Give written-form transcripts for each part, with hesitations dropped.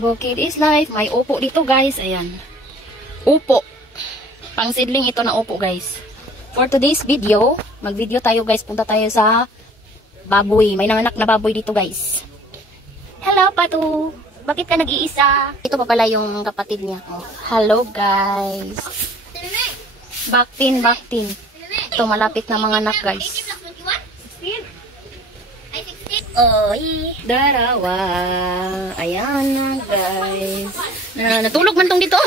Bukid is life. May upo dito guys. Ayan. Upo. Pang seedling ito na upo guys. For today's video, mag-video tayo guys. Punta tayo sa baboy. May nanganak na baboy dito guys. Hello Patu. Bakit ka nag-iisa? Ito pa pala yung kapatid niya. Oh. Hello guys. Baktin. Ito malapit na mga anak guys. Oy, darawa. Ayan na guys. Natulog man tong dito.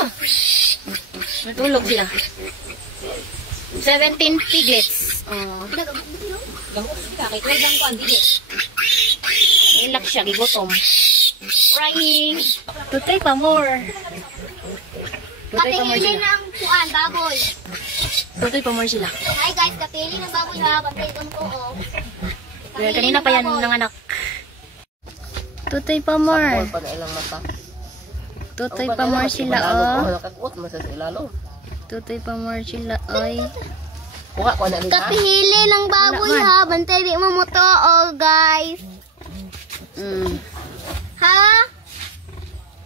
Natulog sila. 17 piglets. Ilak siya, gigotom. Frying. Tutay pa more. Kapili ng kuan, baboy. Tutay pa more sila. Hi guys, kapili ng baboy ha. Bantay itong tuo. Kanina pa yan ng anak. Tutay pa more. Tutay pa more sila oh. Tutay pa more sila oy. Kapili ng baboy ha. Bantay di mo mo tuo guys. Ha?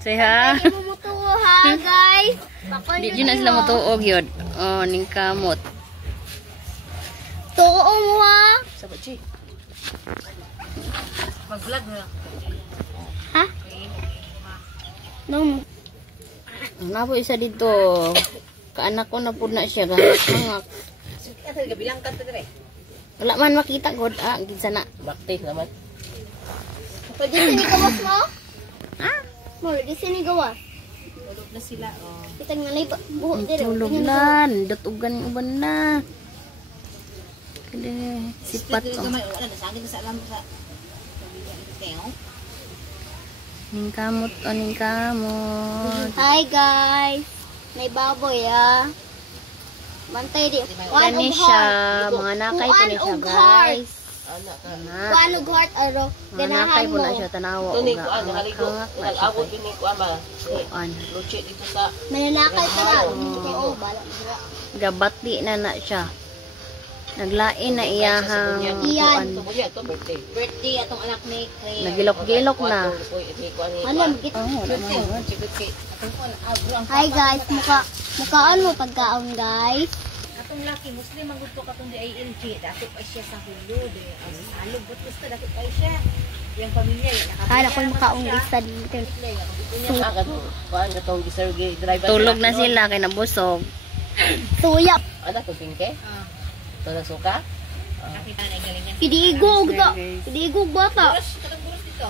Say ha? Di mo mo tuo ha guys. Di na sila matuog yun. Oh, ning kamot. Tuo mo ha. Sabat chi. Mag-vlog mo lang. Ha? No. Nabo isa dito. Kaanak ko na po na siya. Gahak-hangak. Bilang ka dire. Wala man makita god. Ginsa na. Bakti naman. Pwede sinigawas mo? Ha? Mo, di sinigawas. Tulog na sila oh. Kitang nalay buhok dire. Tulog lan. Datugan yung uban na. Kaya sipat oh. Ning kamot o ning kamot. Hi guys. May baboy ah. Bantay di. Kani siya. Mga nakay po niya siya guys. Kuan og heart aro. Mga nakay po na siya tanawa. Ito ni kuan haligo. Nag-abot din ni kuan ba. Kuan. Luchi dito sa Mananakay ka na. Oo, bala. Gabati na siya. Naglain na iyahang Iyan. kuan. birthday atong anak ni Kay. Nagilok-gilok na. Alam kita. Hi guys, mukaan mo pagkaon guys. Atong laki Muslim ang gusto katong di ING. Dato pa siya sa Hulo de. Salog but gusto dato pa siya. Yung pamilya Hala ko mukaon isa dito. Kuan katong giserve driver. Tulog na sila kay nabusog. Tuyap. Ana to pingke? To na suka? Pidigog na. Pidigog bata. Katong buros dito.